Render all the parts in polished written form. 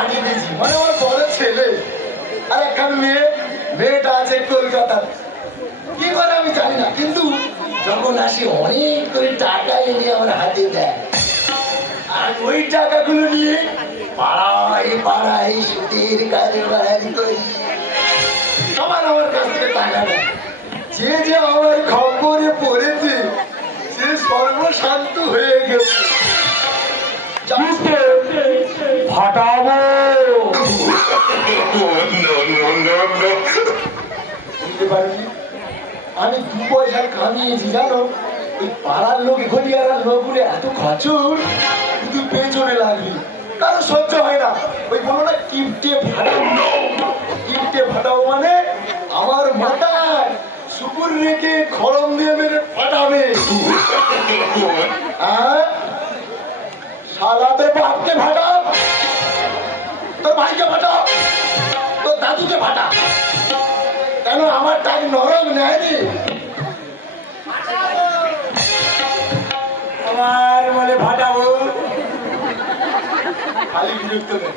পাঠিয়ে দিয়েছি, মানে আমার বড় ছেলে আর একখান মেয়ে। মেয়েটা আছে কলকাতা, কি করে আমি জানি না, কিন্তু যখন আসি অনেক করে টাকা এনে আমার হাতে দেয়, আর ওই টাকাগুলো নিয়ে পাড়ায় পাড়ায় সুদের কারবার করি। সবার আমার কাছ থেকে টাকা নেয়। যে যে আমার খবরে পড়েছে সে সর্বশান্ত হয়ে গেছে। ফাটাবো। বুঝতে পারিনি, আমি 2 পয়সা কামিয়েছি জানো। ওই পাড়ার লোক ঘড়িয়ার লোকগুলো এত খচর, শুধু পেছনে লাগলি কারো সহ্য হয় না। ওই বলো না কিপটে ফাটাও, কিপটে ফাটাও মানে আমার মাথায় শুকুর রেখে খড়ম দিয়ে মেরে ফাটাবে। শালা তোর বাপকে ফাটাও, তোর ভাইকে ফাটাও, তোর দাদুকে ফাটা, কেন আমার টাক নরম নেয়নি। আমার মানে ফাটাবো খালি বিরক্ত নেই।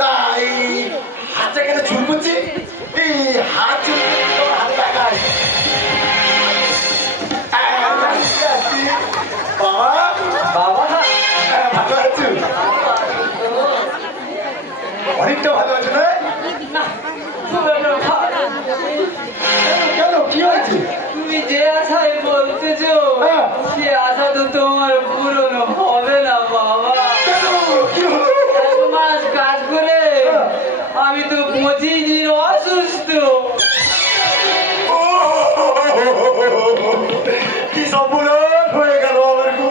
তাই হাতে কেন চুল করছি, এই হাত চুল হাতে টাকায়। বাবা বাবা ভালো আছো? অনেকটা ভালো আছে না? কেন কি হয়েছে? তুমি যে আশায় বলতেছো হ্যাঁ। সে আশা তো তোমার পূরণ হবে না বাবা। কেন কি হলো? 1 মাস কাজ করে আমি তো 25 দিন অসুস্থ। কি সর্বনাশ হয়ে গেল আমার গো।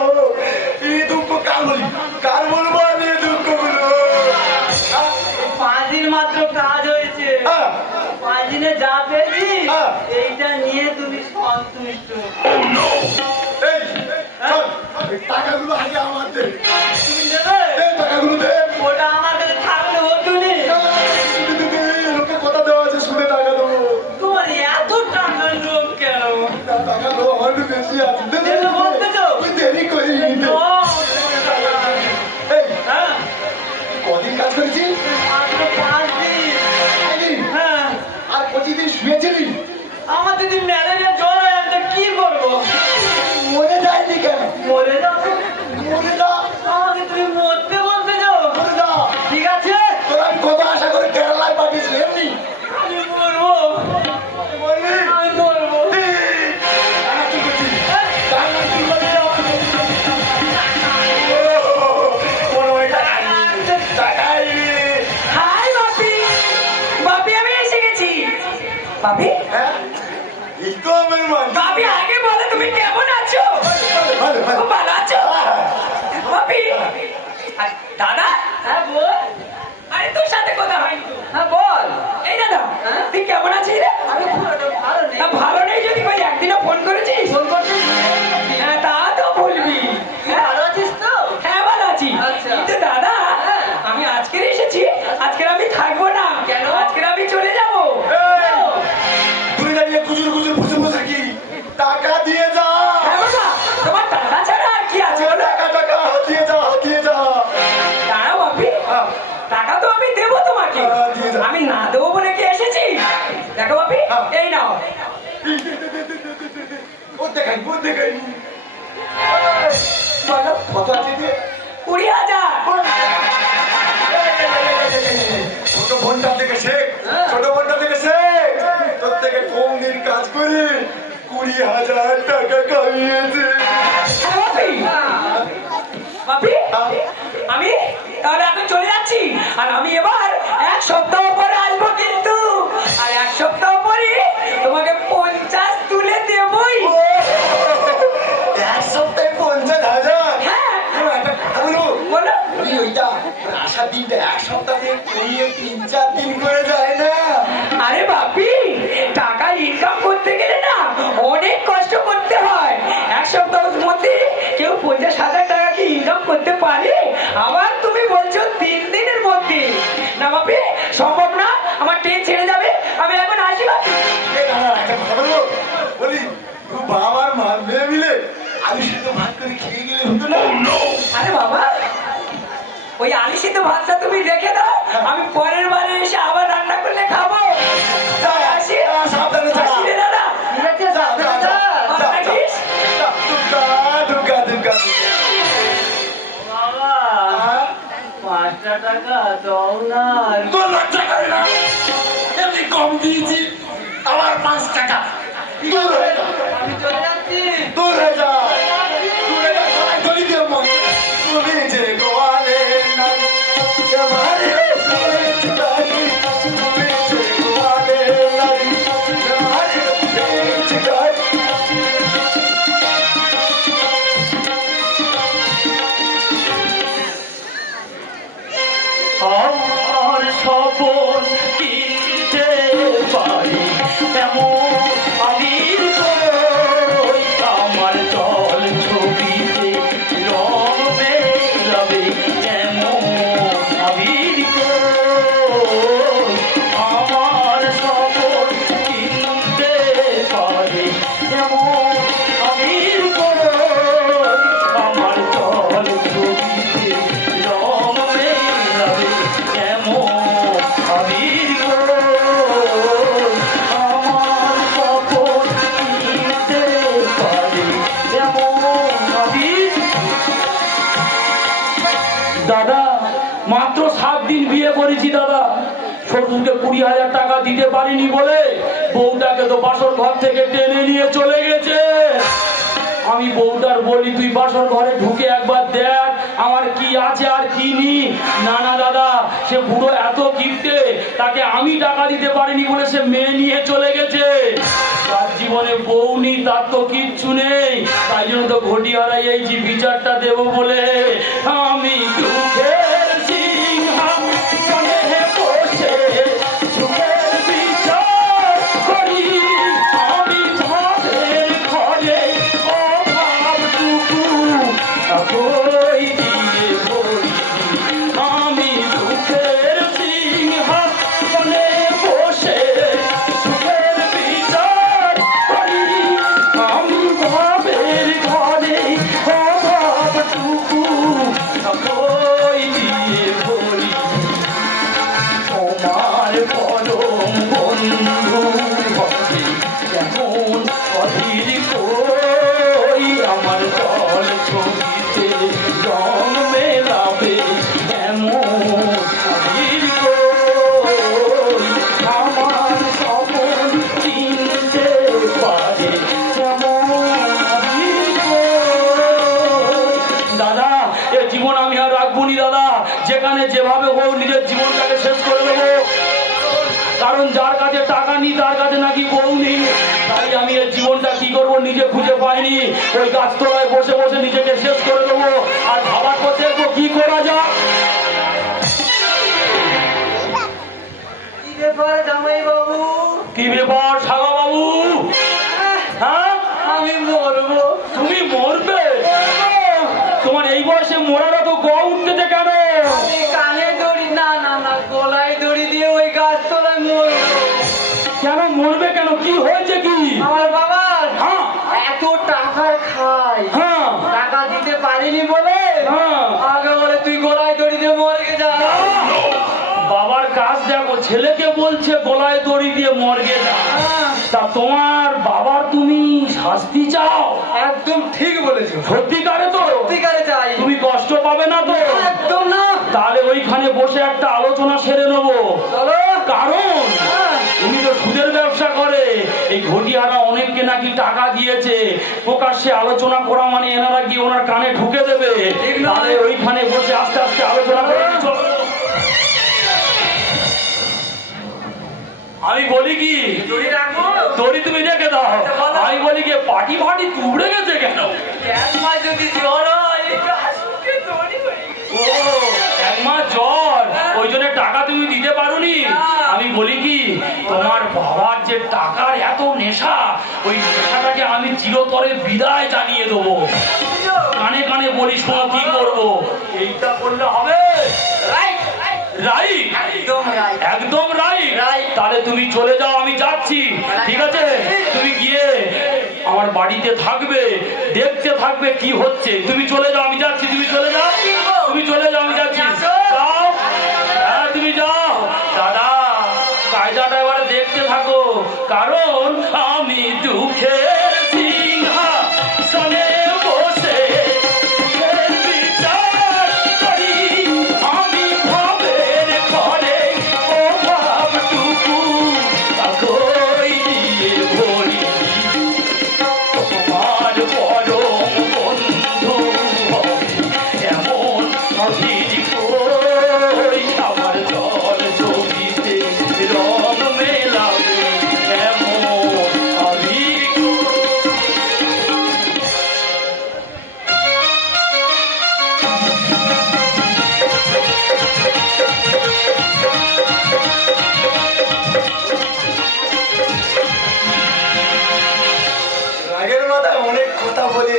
এই দুঃখ কার বলি, কার বলবো আমি এই দুঃখগুলো? 5 দিন মাত্র কাজ হয়েছে, হ্যাঁ। 5 দিনে যা পেয়েছি হ্যাঁ। এইটা নিয়ে তুমি সন্তুষ্ট। এই চল, এই টাকাগুলো আগে আমার দে। তুমি দেবে? দে টাকাগুলো দে। ওটা আমার কাছে থাকলে হতো না। লোকে কথা দেওয়া আছে, শুনে টাকা দেবো। তোমার এত টাকার লোক কেন? টাকা দেবো আমার একটু বেশি আছে। দে, দে, দেবে বলতেছো? তুই দেরি করিস নি, দে। এই হ্যাঁ, কদিন কাজ করেছিস? মাত্র 5 দিন। এই, হ্যাঁ, আর 25 দিন শুয়েছিলি? আমার যদি ম্যালেরিয়া জ্বর হয় আমি কি করবো? মরে যায়নি কেন? মরে যাবো। মরে যা, আমাকে তুমি মরতে বলতেছো? মরে যা। ঠিক আছে, তোরা আমি কত আশা করে কেরালায় পাঠিয়েছি, এমনি আমি মরবো, মরবি। আমি মরবো। টাকা কি করছিস? টাকা কি করছিস? কোনো টাকা নেই, টাকাই নেই। হাই বাপি, বাপি আমি এসে গেছি। বাপি, হ্যাঁ? এই তো আমার মান। বাপি আগে বলো তুমি কেমন আছো? ভালো, ভালো। খুব ভালো আছো? বাপি, আর দাদা? হ্যাঁ বল। আরে তোর সাথে কথা হয়নি তো। হ্যাঁ বল। এই দাদা, হ্যাঁ? তুই কেমন আছিস রে? আমি খুব একটা ভালো নেই। তা ভালো নেই যদি কই একদিনও ফোন করেছিস? ফোন করছিস? হ্যাঁ তা তো বলবি। তুই ভালো আছিস তো? হ্যাঁ ভালো আছি। আচ্ছা। কিন্তু দাদা, হ্যাঁ। আমি আজকের এসেছি, আজকের আমি থাকবো না। কেন? আজকের আমি চলে যাবো। এই, তুই দাঁড়িয়ে কুজুর কুজুর ফুসে ফুসে কি? টাকা দিয়ে যা। হ্যাঁ বাবা, তোমার টাকা ছাড়া আর কি আছে বলো? টাকা টাকা হাতিয়ে যা, হাতিয়ে যা। দাঁড়াও বাপি, হ্যাঁ। টাকা তো আমি দেবো তোমাকে। হ্যাঁ, দিয়ে দাও। আমি না দেবো বলে কি এসেছি? দেখো বাপি, হ্যাঁ। এই নাও। ও দেখাই, ও দেখাই। বলো, কত আছে রে? 20,000। ছোট বোনটা থেকে শেখ, ছোট বোনটা থেকে শেখ। তোর থেকে কম দিন কাজ করে 20,000 টাকা কামিয়েছে। হ্যাঁ বাপি, বাপি, আমি তাহলে এখন চলে যাচ্ছি। আর আমি এবার 1 সপ্তাহ পরে আসবো কিন্তু। আর 1 সপ্তাহ পরে তোমাকে 50 তুলে দেবই। এক সপ্তাহে 50,000? হ্যাঁ, একটা কথা বলবো? বলো। ওই ওইটা আসার দিনটা এক সপ্তাহে করিয়ে 3-4 দিন করে যায় না। আরে বাপি, টাকা ইনকাম করতে গেলে না অনেক কষ্ট করতে হয়। 1 সপ্তাহের মধ্যে কেউ 50,000 টাকা কি ইনকাম করতে পারে? আবার তুমি বলছো 3 দিনের মধ্যে? না বাপি, সম্ভব না। আলু সিদ্ধ ভাতটা তুমি রেখে দাও, আমি পরের বারে এসে আবার রান্না করলে খাবো। তাই আসি। সাবধানে যা। আসি রে দাদা। ঠিক আছে সাবধানে যা। ভালো থাকিস। দুর্গা দুর্গা বাবা 5টা টাকা দাও না। তোর লজ্জা করে না? এমনি কম দিয়েছি, আবার 5 টাকা। দূর হয়ে যা, আমি চলে যাচ্ছি। দূর হয়ে যা, দূর হয়ে যা, সবাই গলি দিয়ে মন। তুমি যে গোয়ালে নারী, তোমারে পেট গাড়ি। তুমি যে গোয়ালে নারী, তোমারে পেট গাড়ি। আমার সপন কিনতে পারি এমন আবির কই, আমার জল ছবিতে রং মেলাবে এমন আবির কই, আমার সপন কিনতে পারি এমন আবির কই, আমার জল ছবিতে রং মেলাবে এমন আবির কই, আমার সপন কিনতে পারি এমন আবির। দাদা মাত্র 7 দিন বিয়ে করেছি দাদা, শ্বশুরকে 20,000 টাকা দিতে পারিনি বলে বউটাকে তো বাসর ঘর থেকে টেনে নিয়ে চলে গেছে। আমি বউটার বলি তুই বাসর ঘরে ঢুকে একবার দেখ আমার কি আছে আর কি নি। না না দাদা, সে বুড়ো এত কিপটে, তাকে আমি টাকা দিতে পারিনি বলে সে মেয়ে নিয়ে চলে গেছে। তার জীবনে বউ নেই, তার তো কিচ্ছু নেই, তাই জন্য তো ঘটি হারাই এই যে বিচারটা দেব বলে আমি দুঃখের সিংহাসনে বসে সুখের বিচার করি। আমি ভাবের ঘরে অভাবটুকু বই দিয়ে বলি, আমি দুঃখের সিংহাসনে বসে সুখের বিচার করি। আমি ভাবের ঘরে অভাবটুকু বই দিয়ে বলি, তোমার পরম বন্ধু হবে কেমন অধীর কই, আমার জল ছবিতে রং মেলাবে এমন অধীর কই, আমার স্বপন চিনতে পারে কেমন অধীর কই। দাদা এ জীবন আমি আর রাখবো নি দাদা, যেখানে যেভাবে হোক নিজের জীবনটাকে শেষ করে দেবো। কারণ যার কাছে টাকা নেই তার কাছে নাকি বউ নেই, তাই আমি এই জীবনটা কি করবো নিজে খুঁজে পাইনি, ওই গাছতলায় বসে বসে নিজেকে শেষ করে দেবো। আর ভাবার পর দেখবো কি করা যায়। কি ব্যাপার জামাই বাবু? কি ব্যাপার সাগা বাবু? হ্যাঁ আমি মরবো। তুমি মরবে? তোমার এই বয়সে মরার তো গ উঠতেছে কেন? আমি কানে দড়ি না না না গলায় দড়ি দিয়ে ওই গাছতলায় মরবো। কেন মরবে কেন? কি হয়েছে কি? আমার বাবা হ্যাঁ এত টাকার খাই, হ্যাঁ টাকা দিতে পারিনি বলে হ্যাঁ। আগে বলে তুই গলায় দড়ি দিয়ে মরে যা। বাবার কাজ দেখো, ছেলেকে বলছে গলায় দড়ি দিয়ে মর্গে যা। তা তোমার বাবার তুমি শাস্তি চাও? একদম ঠিক বলেছো। সত্যিকারে তো? সত্যিকারে চাই। তুমি কষ্ট পাবে না তো? একদম না। তাহলে ওইখানে বসে একটা আলোচনা সেরে নেবো। চলো। কারণ তুমি তো সুদের ব্যবসা করে, এই ঘটিয়ারা অনেককে নাকি টাকা দিয়েছে, প্রকাশ্যে আলোচনা করা মানে এনারা কি ওনার কানে ঢুকে দেবে। ঠিক নয়। তাহলে ওইখানে বসে আস্তে আস্তে আলোচনা করে চলো। আমি বলি কি দড়ি রাখবো। দড়ি তুমি রেখে দাও, আমি বলি কি পাটি ফাটি তুবড়ে গেছে কেন? এক মাস যদি জ্বর হয় গাছকে দড়ি হয়ে গেছে। ও 1 মাস জ্বর, ওই জন্য টাকা তুমি দিতে পারোনি। আমি বলি কি তোমার বাবার যে টাকার এত নেশা, ওই নেশাটাকে আমি চিরতরে বিদায় জানিয়ে দেবো। কানে কানে বলি শোনো কি করবো, এইটা করলে হবে? রাইট রাইট, একদম রাইট। একদম রাইট। তাহলে তুমি চলে যাও, আমি যাচ্ছি। ঠিক আছে, তুমি গিয়ে আমার বাড়িতে থাকবে, দেখতে থাকবে কি হচ্ছে। তুমি চলে যাও, আমি যাচ্ছি। তুমি চলে যাও, তুমি চলে যাও, আমি যাচ্ছি। যাও। মজাটা এবারে দেখতে থাকো, কারণ আমি দুঃখের সিংহাসনে বসে সুখের বিচার করি। আমি ভাবের ঘরে অভাবটুকু তাকই দিয়ে ভরি। তোমার পরম বন্ধু এমন অধীর কই, আমার জল ছবিতে রং মেলাবে এমন অধীর কই। রাগের মাথায় অনেক কথা বলে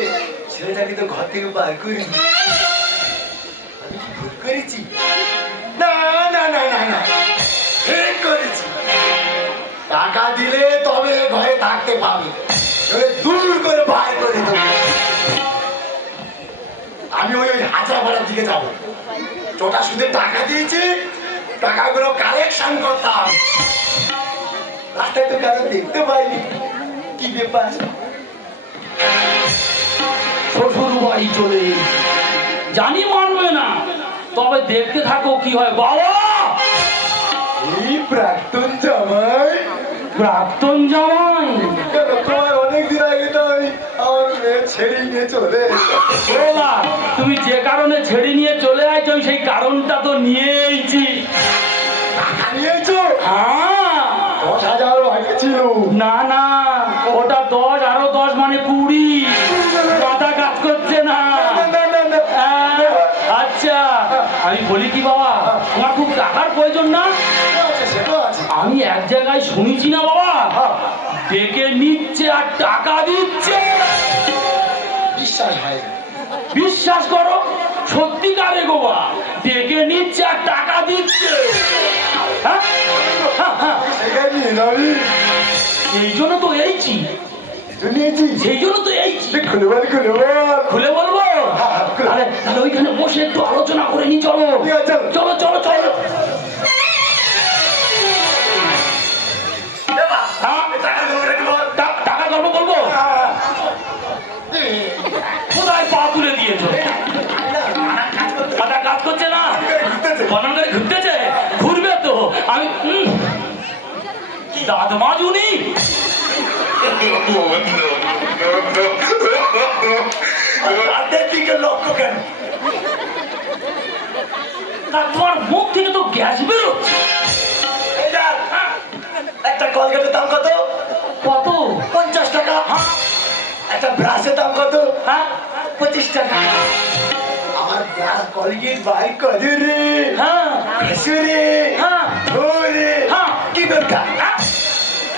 ছেলেটাকে তো ঘর থেকে বার করিনি। আমি কি ভুল করেছি? না না না না না, ঠিক করেছি। টাকা দিলে তবে ঘরে থাকতে পাবে, নইলে দূর করে বার করে দেবো। আমি ওই হাজার ভাড়ার দিকে যাবো। চোটা সুদের টাকা দিয়েছি, টাকাগুলো কালেকশন করতাম। রাস্তায় তো কারো দেখতে পাইনি, কি ব্যাপার? শ্বশুর বাড়ি চলে জানি মানবে না, তবে দেখতে থাকো কি হয়। বাবা, এই প্রাক্তন জামাই, প্রাক্তন জামাই, কেন তোমার অনেকদিন আগে তো আমি আমার মেয়ে ছেড়ে নিয়ে চলে এসেছি। বাবা, তুমি যে কারণে ছেড়ে নিয়ে চলে আসছো সেই কারণটা তো নিয়েইছি। টাকা নিয়েছো? হ্যাঁ, 10,000 বাকি ছিল। না না, ওটা 10 আরো 10 মানে 20। মাথা কাজ করছে না। না, না, না। আচ্ছা, আমি বলি কি বাবা, তোমার খুব টাকার প্রয়োজন না? আছে, সেটা আছে। আমি এক জায়গায় শুনেছি না বাবা, ডেকে নিচ্ছে আর টাকা দিচ্ছে। বিশ্বাস হয় না। বিশ্বাস করো, সত্যিকারে গোবা, ডেকে নিচ্ছে আর টাকা দিচ্ছে। হ্যাঁ? হ্যাঁ, হ্যাঁ। সেখানে নিয়ে যাবি? এই জন্য তো এইছি, তুই নিয়েছিস? সেই জন্য তো এইছি। খুলে বল, খুলে বল। খুলে বলবো? তাহলে তাহলে ওইখানে বসে একটু আলোচনা করে নি, চলো ঠিক আছে, চলো। চলো চলো চলো। হ্যাঁ? টাকা গল্প বলবো? কোথায় পা তুলে দিয়েছো? মাথা কাজ করছে না? বনন করে ঘুরতেছে? ঘুরবে তো। আমি দাঁত মাজুনি। রাতের দিকে লক্ষ্য কেন? তা তোমার মুখ থেকে তো গ্যাস বেরোচ্ছে। এই দেখ, একটা কলগেটের দাম কত? কত? 50 টাকা। একটা ব্রাশের দাম কত? হ্যাঁ 25 টাকা। আমার ব্রাশ কলগেট বাই করে রে, হ্যাঁ ঘষে রে, হ্যাঁ ধরে। হ্যাঁ। কি দরকার?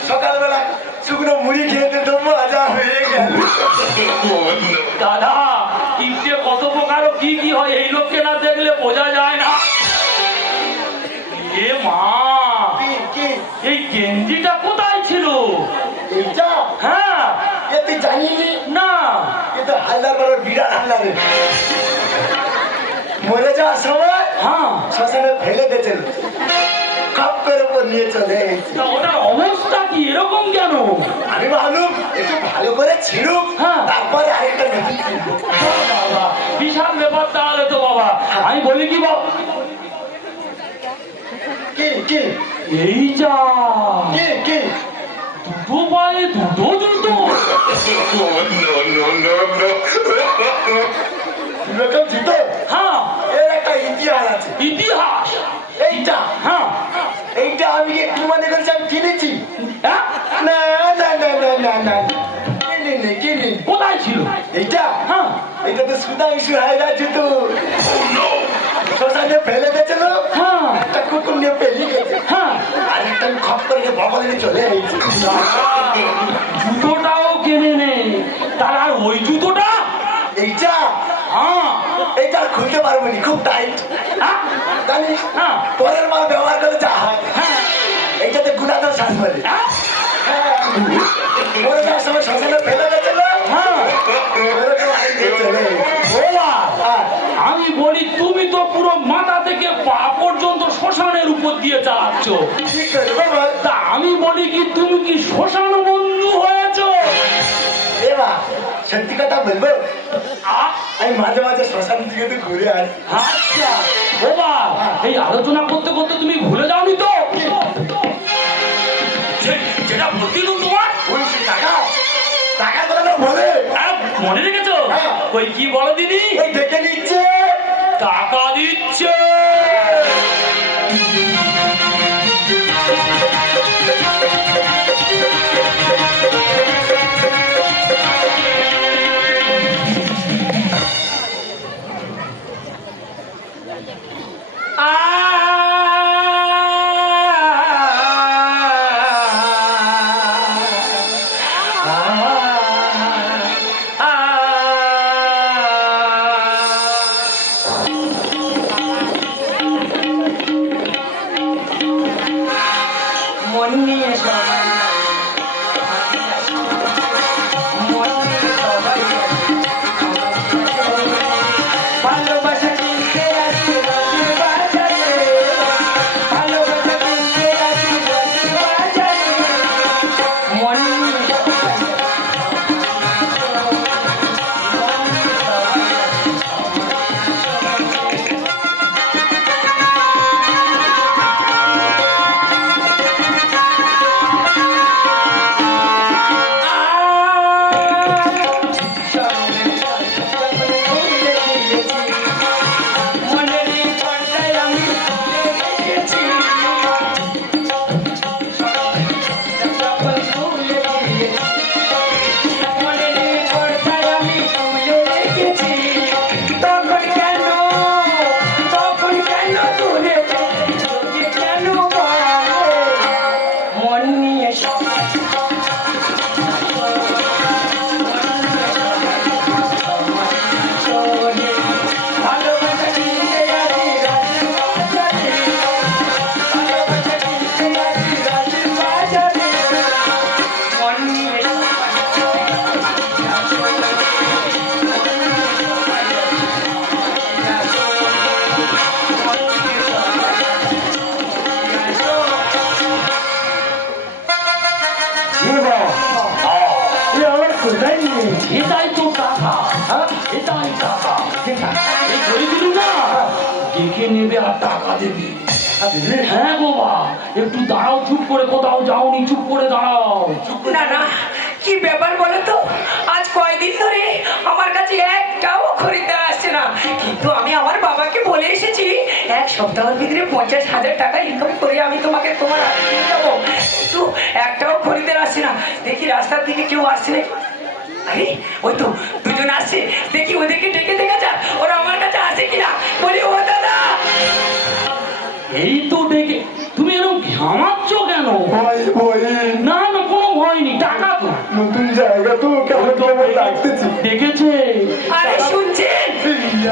সকালবেলা শুকনো মুড়ি খেতে তো মজা হয়ে গেল। দাদা, কিনতে কত প্রকার ও কি কি হয় এই লোককে না দেখলে বোঝা যায় না। এ মা, কি এই গেঞ্জিটা কোথায় ছিল? এইটা? হ্যাঁ এ তুই জানিনি? না। কিন্তু হালদার বড় বিরাট হালদার মরে যাওয়ার সময় হ্যাঁ, শ্মশানে ফেলে দিয়েছিল, কাপ করে উপর নিয়ে চলে গেছে। তা ওটার অবস্থা কি এরকম কেন? আমি ভাবলুম একটু ভালো করে ছিড়ুক, হ্যাঁ। তারপরে আরেকটা নতুন কিনবো। বাবা, বিশাল ব্যাপার তাহলে তো বাবা। আমি বলি কি বাবা, কি কি এই যা কি কি দুটো পায়ে দুটো জুতো। এরকম জুতো? হ্যাঁ, এর একটা ইতিহাস আছে। ইতিহাস। এইটা হ্যাঁ এইটা আমি কি একটু মনে করেছি আমি কিনেছি? হ্যাঁ, না না না না না না, কিনিনি কিনি। কোথায় ছিল? এইটা হ্যাঁ এইটা তো সুধাংশু হায়দার জুতো। শ্মশানে ফেলে দিয়েছিল, হ্যাঁ একটা কুকুর নিয়ে পেলিয়ে গেছে, হ্যাঁ। আর একটা আমি খপ করে ভগবানের চলে এসেছি। জুতোটাও কিনে নে, তার আর ওই জুতোটা? এইটা হ্যাঁ এইটা আর খুলতে পারবো নি, খুব টাইট হ্যাঁ জানিস। হ্যাঁ পরের মাল ব্যবহার করে যা হয়, হ্যাঁ এইটাতে গুণাতে শ্বাস মারে। হ্যাঁ হ্যাঁ, মরে যাওয়ার সময় শ্মশানে ফেলে দিয়েছিল, হ্যাঁ। ওরকম আইন নিয়ে চলে এসেছি। বাবা, হ্যাঁ, আমি বলি তুমি তো পুরো মাথা থেকে পা পর্যন্ত শ্মশানের উপর দিয়ে চালাচ্ছ, কি করবো বল? তা তুমি কি শ্মশান বন্ধু হয়েছো? এবা সত্যি কথা বলবো, আমি মাঝে মাঝে শ্মশান দিকে তো ঘুরে আসি। আচ্ছা বাবা, এই আলোচনা করতে করতে তুমি ভুলে যাওনি তো যেটা বলছিল তোমার? বলছি টাকা টাকা কথা বলে হ্যাঁ, মনে রেখেছো? হ্যাঁ। ওই কি বলো দিদি, ওই দেখে নিচ্ছে। টাকা দিচ্ছে। মন নিয়ে সবাই মন নিয়ে সবাই ভালোবাসা কিনতে আসি রোজের বাজারে, ভালোবাসা কিনতে আসি রোজের বাজারে, মন নিয়ে সবাই এটাই তো টাকা, এটাই টাকা। এই করে দিল না, দেখে নেবে আর টাকা দেবে। হ্যাঁ বাবা, একটু দাঁড়াও, চুপ করে, কোথাও যাওনি, চুপ করে দাঁড়াও। না না, কি ব্যাপার বলো তো? আজ কয়দিন ধরে আমার কাছে একটাও খরিদ্দার আসছে না, কিন্তু আমি আমার বাবাকে বলে এসেছি এক সপ্তাহের ভিতরে 50,000 টাকা ইনকাম করে আমি তোমাকে তোমার হাতে দিয়ে যাবো, কিন্তু একটাও খরিদ্দার আসছে না। দেখি রাস্তার দিকে কেউ আসছে নাকি। আরে ওই তো দুজন আসছে, দেখি ওদেরকে ডেকে দেখা যাক ওরা আমার কাছে আসে কিনা। বলি ও দাদা। এই তো দেখে তুমি এরকম ঘামাচ্ছ কেন? ভয় ভয় না না, কোনো ভয় নেই, টাকা তো। নতুন জায়গা তো কেমন কেমন লাগতেছে। দেখেছে? আরে শুনছেন,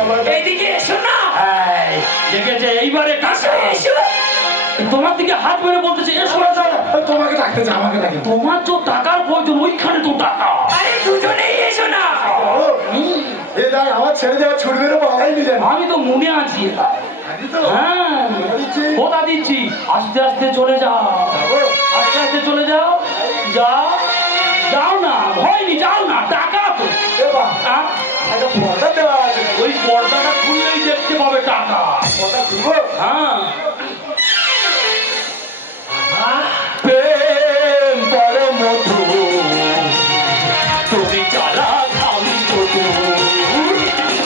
আমার এইদিকে এসো না। এই, দেখেছে? এইবারে টাকা। এসো এসো। তোমার দিকে হাত মেরে বলতেছে এসো এসো। তোমাকে ডাকতেছে, আমাকে ডাকে। তোমার তো টাকার প্রয়োজন, ওইখানে তো টাকা। আরে দুজনেই এসো না। এই দেখ, আমার ছেড়ে দেওয়া ছুটবে না, বাবাই নিয়ে যান। আমি তো মনে আছি এটা। হ্যাঁ, কথা দিচ্ছি, আস্তে আস্তে চলে যাও, আস্তে আস্তে চলে যাও, যাও যাও না, ভয় নেই, যাও না, টাকা তো। হ্যাঁ? একটা পর্দা দেওয়া আছে, ওই পর্দাটা খুললেই দেখতে পাবে টাকা। পর্দা খুলবো। হ্যাঁ, প্রেম বড় মধু, তুমি চালাক আমি চতু।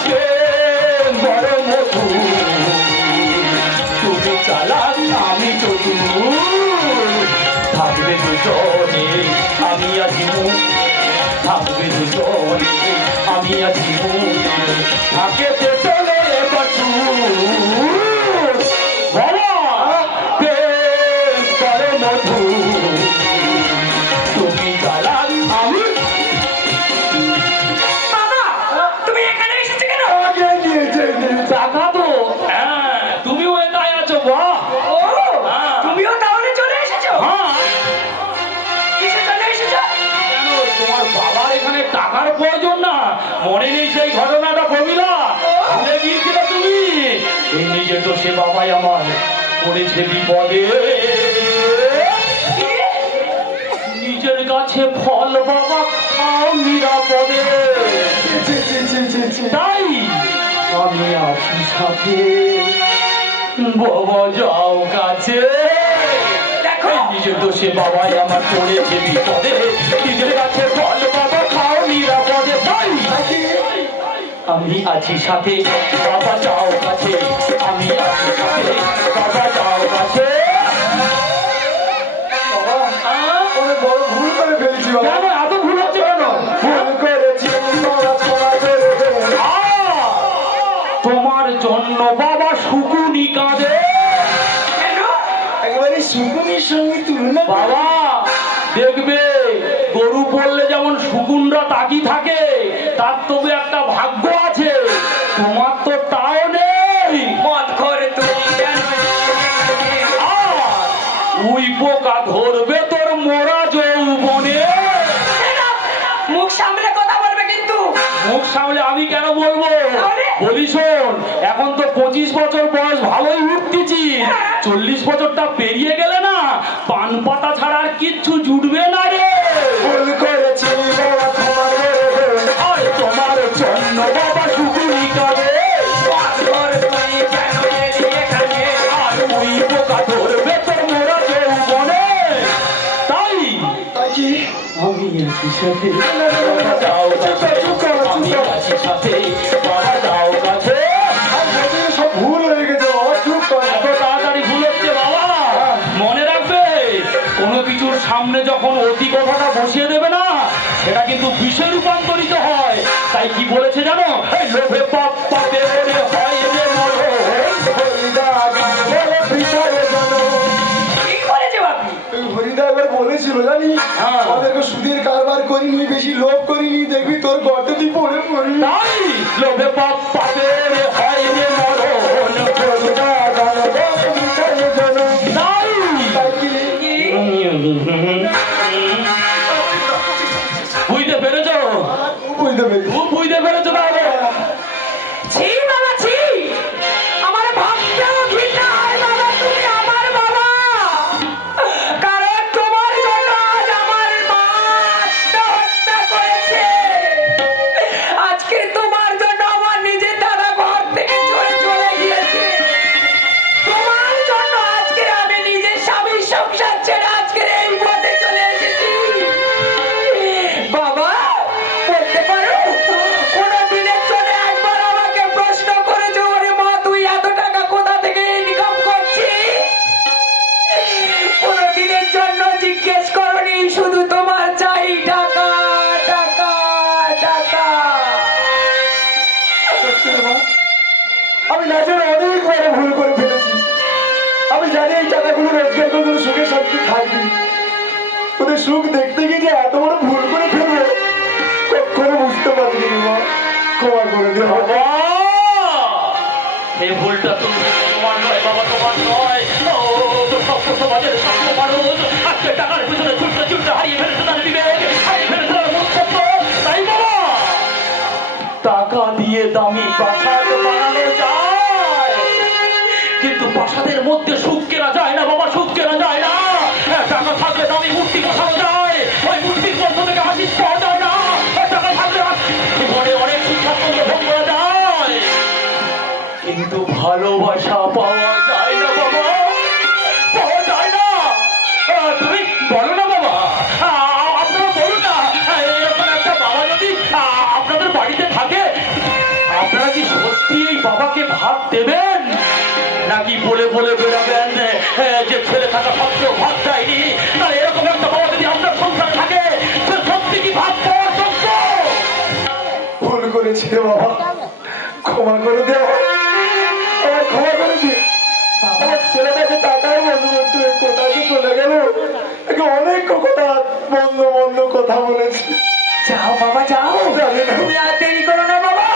প্রেম বড় মধু, তুমি চালাক আমি চতু। থাকবে দুজনে আমি আছি মুখ, থাকবে দুজনে আমি আছি মুখ, থাকে তো চলে পাঠু। বলো প্রেম করে মধু, তুমি চালাক আমি। বাবা তুমি এখানে এসেছো কেন? টাকা তো। হ্যাঁ, তুমিও এটাই আছো, বাহ। ও হ্যাঁ। তুমিও তাহলে চলে এসেছো? হ্যাঁ, কিসের জন্য এসেছো? কেন তোমার বাবার এখানে টাকার প্রয়োজন না? মনে নেই সেই ঘটনাটা কবিলা? ভুলে গিয়েছিলে তুমি? এই নিজে তো সে বাবাই আমার পড়েছে বিপদে। কি? গাছে ফল বাবা খাও নিরাপদে। তাই আমি আছি সাথে, বাবা যাও কাছে। দেখো নিজের দোষে বাবাই আমার পড়েছে বিপদে, নিজের গাছে ফল বাবা খাও নিরাপদে। তাই আমি আছি সাথে, বাবা যাও কাছে। আমি আছি সাথে, বাবা যাও কাছে। বাবা অনেক বড় ভুল করে ফেলেছি বাবা। কেন এত ভুল হচ্ছে কেন? ভুল করেছি বাবা, ক্ষমা করে দেবেন। তোমার জন্য বাবা শুকুনি কাঁদে। কেন? একেবারে শুকুনির সঙ্গে তুলনা করে- বাবা দেখবে, গরু পড়লে যেমন শুকুনরা তাকি থাকে, তার তবে একটা ভাগ্য আছে। তোমার তো তাও নেই। মদ করে তুমি কেন আর উই পোকা ধরবে তোর মোরা যৌবনে। মুখ সামলে কথা বলবে কিন্তু। মুখ সামলে আমি কেন বলবো? তাহলে? বলি শোন, এখন তো 25 বছর বয়স, ভালোই উঠতেছি। 40 বছরটা পেরিয়ে গেলে না, পান পাতা ছাড়া আর কিচ্ছু জুটবে না রে। ভুল করেছি বাবা, ক্ষমা করে দেবেন। আর তোমার জন্য বাবা শুকুনি কাঁদে। মদ করে তুমি কেন এলি এখানে? আর ওই পোকা ধরবে তোর মোরা যৌবনে। তাই তাই কি আমি আছি সাথে, বাবা যাও কাছে। আমি আছি সাথে, বাবা যাও কাছে। আর যতদিন সব ভুল হয়ে গেছে বাবা, চুপ কর। এত তাড়াতাড়ি ভুল হচ্ছে বাবা? মনে রাখবে, কোনো কিছুর সামনে যখন অতি কথাটা বসিয়ে দেবে না, সেটা কিন্তু বিষে রূপান্তরিত হয়। তাই কি বলেছে জানো? এই লোভে পাপ পাপে রে হয় রে মরণ। হরিদা বলে ভিতরে জানো। কি করেছে বাপি? এই হরিদা একবার বলেছিল জানি, হ্যাঁ। আমাদেরকে সুদের কারবার করিনি, বেশি লোভ করিনি, দেখবি তোর গর্তে পড়ে পড়ি। তাই লোভে পাপ পাপে রে হয় রে মরণ। হরিদা জানো বলে ভিতরে জানো। তাই তাই কি বুঝতে পেরেছ? বুঝতে পেরেছি। বুঝতে পেরেছ তাহলে? ছি বাবা ছি, আমার ভাবতেও ঘৃণা হয় বাবা, তুমি আমার বাবা। কারণ তোমার জন্য আজ আমার মা আত্মহত্যা করেছে। আজকে তোমার জন্য আমার নিজের দাদা ঘর থেকে চলে গিয়েছে। তোমার জন্য আজকে আমি নিজের স্বামীর সংসার ছেড়ে আজকের এই পথে চলে এসেছি। বাবা বলতে পারো, কোনো দিনের জন্য একবার আমাকে প্রশ্ন করেছো, ওরে মা তুই এত টাকা কোথা থেকে ইনকাম করছিস? কোনো দিনের জন্য জিজ্ঞেস করনি, শুধু তোমার চাই টাকা টাকা টাকা। সত্যি রে মা, আমি না জানি অনেক বড় ভুল করে ফেলেছি। আমি জানি এই টাকাগুলো রোজগার করে তোর সুখে শান্তি থাকবি, তোদের সুখ দেখতে গিয়ে যে এত বড় ভুল করে ফেলবো কখনো বুঝতে পারিনি রে মা। ক্ষমা করে দে বাবা। বাবা, এই ভুলটা তুমি তোমার নয় বাবা, তোমার নয়। ও তো সভ্য সমাজের সভ্য মানুষ আজকে টাকার পিছনে ছুটতে ছুটতে হারিয়ে ফেলেছে তার বিবেক, হারিয়ে ফেলেছে তার মনুষ্যত্ব। তাই বাবা, টাকা দিয়ে দামি প্রাসাদ বানানো যায়, কিন্তু প্রাসাদের মধ্যে সুখ কেনা যায় না বাবা, সুখ কেনা যায় না। টাকা থাকলে দামি মূর্তি বসানো যায়, ওই মূর্তির মধ্য থেকে আশিস পাওয়া যায় না। টাকা থাকলে জীবনে অনেক সুস্বাচ্ছন্দ্য ভোগ করা যায়, কিন্তু ভালোবাসা পাওয়া যায় না বাবা, পাওয়া যায় না। তুমি বলো না বাবা, আপনারা বলুন না, এরকম একটা বাবা যদি আপনাদের বাড়িতে থাকে, আপনারা কি সত্যি এই বাবাকে ভাত দেবেন, নাকি বলে বলে বেড়াবেন যে ছেলে থাকা সত্ত্বেও ভাত দেয়নি? তাহলে এরকম একটা বাবা যদি আপনার সংসারে থাকে, সে সত্যি কি ভাত পাওয়ার যোগ্য? ভুল করেছি রে বাবা, ক্ষমা করে দে আমার, ক্ষমা করে দে। আমার ছেলেটাকে টাকায় বন্ধু করতে কোথায় যে চলে গেল, একে অনেক কথা মন্দ মন্দ কথা বলেছি। যাও বাবা যাও, জানি না। তুমি আর দেরি করো না বাবা,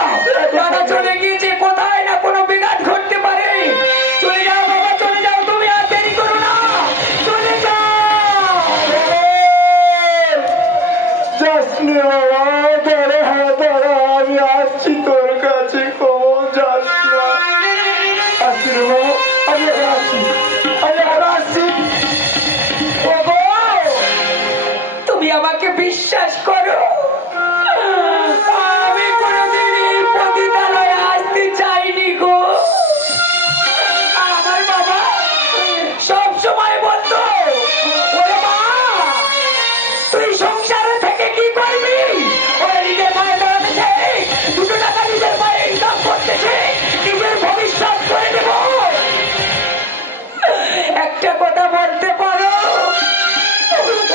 দাদা চলে গিয়েছে, কোথায় না কোনো বিঘাত ঘটতে পারে। চলে যাও বাবা, চলে যাও, তুমি আর দেরি করো না, চলে যাও। যাস নে বাবা, ধরে হ্যাঁ ধরা, আমি আসছি তোর কাছে, কখন যাস না। আসছি রে বাবা, আমি এখন আসছি, আমি এখন আসছি। ওগো, তুমি আমাকে বিশ্বাস করো, আমি কোনোদিন এই পতিতালয়ে আসতে চাইনি গো। আমার বাবা সব সময় বলতো, ওরে মা, তুই সংসারে থেকে কি করবি? ওরা নিজের পায়ে দাঁড়াতেছে, দুটো টাকা নিজের পায়ে ইনকাম করতেছে, নিজের ভবিষ্যৎ করে দেব। একটা কথা বলতে পারো,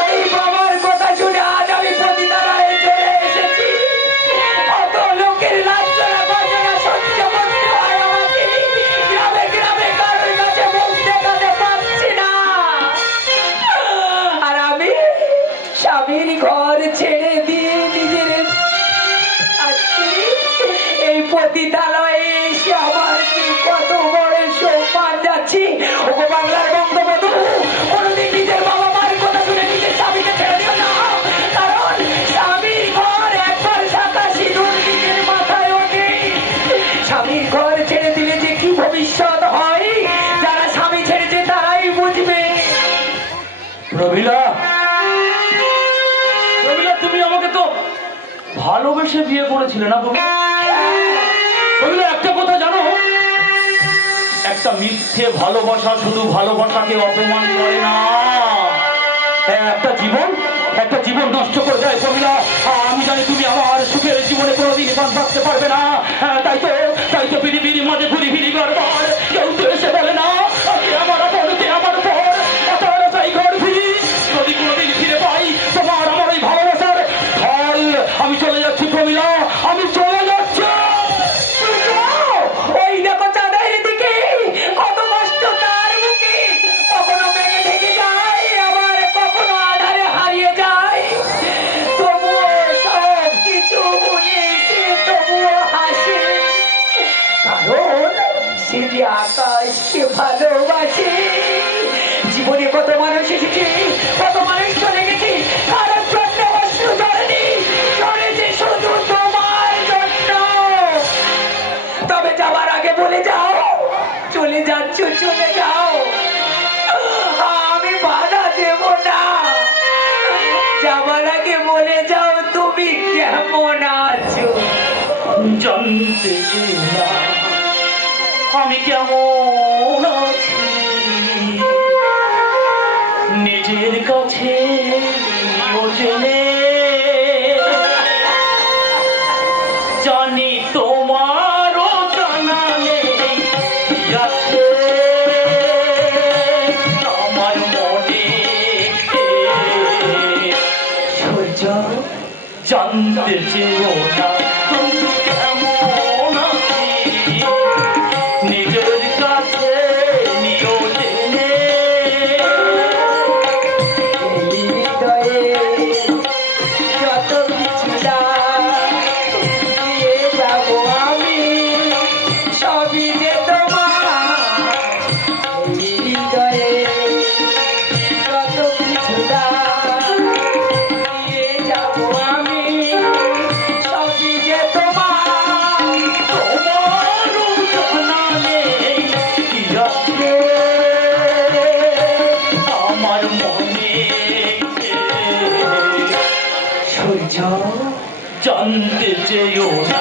ওই বাবার কথা শুনে আজ আমি পতিতালয়ে চলে এসেছি। কত লোকের লাঞ্ছনা গঞ্জনা সহ্য করতে হয় আমাকে। গ্রামে গ্রামে কারোর কাছে মুখ দেখাতে পারছি না। আর আমি স্বামীর ঘর ছেড়ে দিয়ে নিজের আজকে এই পতিতালয়ে এসে আমার কি কত বড় সম্মান যাচ্ছি। ওগো বাংলার বঙ্গবন্ধু, কোনোদিন নিজের বাবা মার কথা শুনে নিজের স্বামীকে ছেড়ে দিও না। কারণ স্বামীর ঘর একবার সাদা সিঁদুর নিজের মাথায় ওঠে। স্বামীর ঘর ছেড়ে দিলে যে কি ভবিষ্যৎ হয়, যারা স্বামী ছেড়েছে তারাই বুঝবে। রবিলা, রবিলা, তুমি আমাকে তো ভালোবেসে বিয়ে করেছিলে না রবিলা? রবিলা, একটা কথা জানো, একটা মিথ্যে ভালোবাসা শুধু ভালোবাসাকে অপমান করে না, একটা জীবন নষ্ট করে দেয়। রবিলা, আমি জানি তুমি আমার সুখের জীবনে কোনোদিন বাদ থাকতে পারবে না। তাই তো পৃথিবীর মাঝে ঘুরি ফিরি বারবার, কেউ তো এসে বলে না আমি আমার আপনকে আমার পর তার চাই ঘর ফিরি। যদি কোনোদিন ফিরে পাই তোমার আমার ওই ভালোবাসার ফল, আমি চলে যাচ্ছি প্রমিলা, আমি চলে যাচ্ছি। ওই দেখো চাঁদের দিকে কত কষ্ট তার মুখে, কখনো মেঘে ঢেকে যায়, আবার কখনো আধারে হারিয়ে যায়। তবুও সব কিছু ভুলে সে তবুও হাসে, কারণ সে যে আকাশকে ভালোবাসে। জীবনে কত মানুষ এসেছে, কত মানুষ চলে গেছে, কারোর জন্য অশ্রু ঝরেনি, ঝরেছে শুধু তোমার জন্য। তবে যাওয়ার আগে বলে যাও, চলে যাচ্ছ চলে যাও, আমি বাধা দেব না। যাওয়ার আগে বলে যাও তুমি কেমন আছো। জানতে চাই না আমি কেমন আছি, নিজের কাছে জেনে জানি তোমারও জানা নেই আছে আমার মনে। সূর্য, জানতে চেয়েও না তুমি কেমন আছি, নিজের কাছে নিও জেনে এই হৃদয়ে যত কিছু দিয়ে যাব আমি, সবই যে তোমার। এই হৃদয়ে যত কিছু দিয়ে যাব আমি, সবই যে তোমার। তোমারও জানা নেই কি আছে আমার মনে। সূর্য, জানতে চেয়েও না